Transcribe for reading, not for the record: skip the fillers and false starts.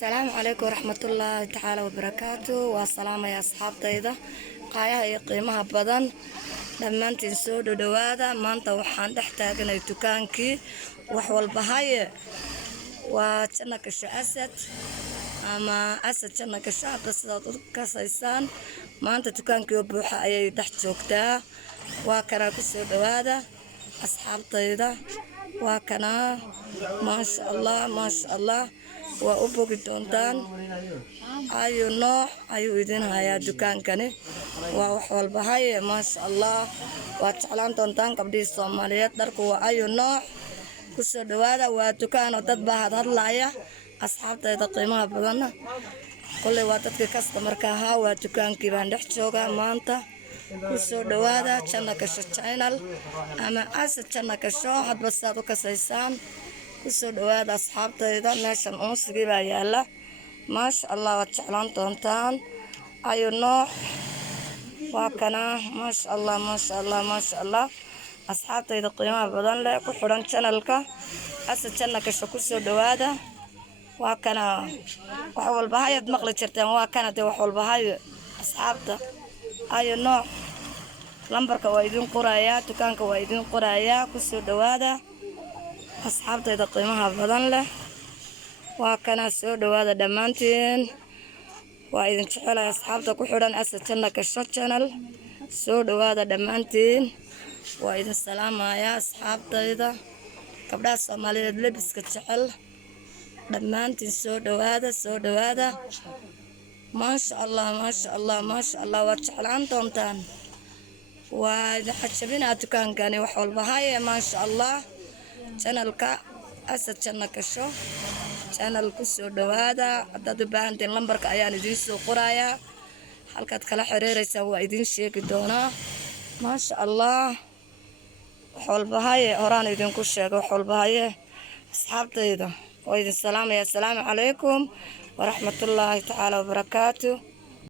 السلام عليكم ورحمة الله تعالى وبركاته. والسلام يا أصحاب تيدا قايها يقيمها بدن لما انت نسودو دوادا ما انت وحان تحتاجنا يتوكانكي وحوال بهاي وشنك أسد أما أسد شنك الشعب كسيسان ما انت توكانكي وبوحا أي تحت شوكتا وكنا كسو دوادا أصحاب تيدا وكنا ما شاء الله ما شاء الله وأبوك دونتان أيو نوع أيو إذن هيا دكان كني وحول بهاي ما شاء الله وتعلان دونتان قبل الصوماليات دركوا أيو نوع كسر دوادا ودكان وتتبع هذا اللاية أصحاب تيدا قيمة بدنا كل وقتك كاستمر كها ودكان كيبان دحشوكا مانتا كسر دوادا شنا كشو channel أما أسد شنا كشو حد بس هذا كسيسان kusoo dhawaada asxaabtayda meeshan uunsigii baa yaala maasha allah waad jeclaan doontaan ayu nooc waa kana maasha allah maasha allah maasha allah asxaabtayda qiimaha badan leh ku xidhan channelka asad channel kasho kusoo dhawaada waa kana wax walba hayad maqli jirteen waa kana de wax walba hay asxaabta ayu nooc lambarka waa idin qorayaa dukaanka waa idin qorayaa kusoo dhawaada asxaabtayda qiimaha badan leh waa kana soo dhawaada dhamaantiin waa idin jecelahay asxaabta ku xidhan asad channel kasho channel soo dhawaada dhamaantiin waa idin salaamaya asxaabtayda gabdhaha Soomaaliyeed lebiska jecel dhamaantiin soo dhawaada maasha allah maasha allah maasha allah waad jeclaan doontaan waa xajabina dukaankani wax walba haye maasha allah channelka asad channel kasho channel kusoo dhawaada haddaad u baahantiin lambarka ayaan idiin soo qorayaa halkaad kala xiriireysaan waa idiin sheegi doonaa maasha allah wax walba haye horaan idinku sheego wax walba haye asxaabtayda waa idin salaamaya assalaamu calaykum waraxmatullaahi tacaala wabarakaatu.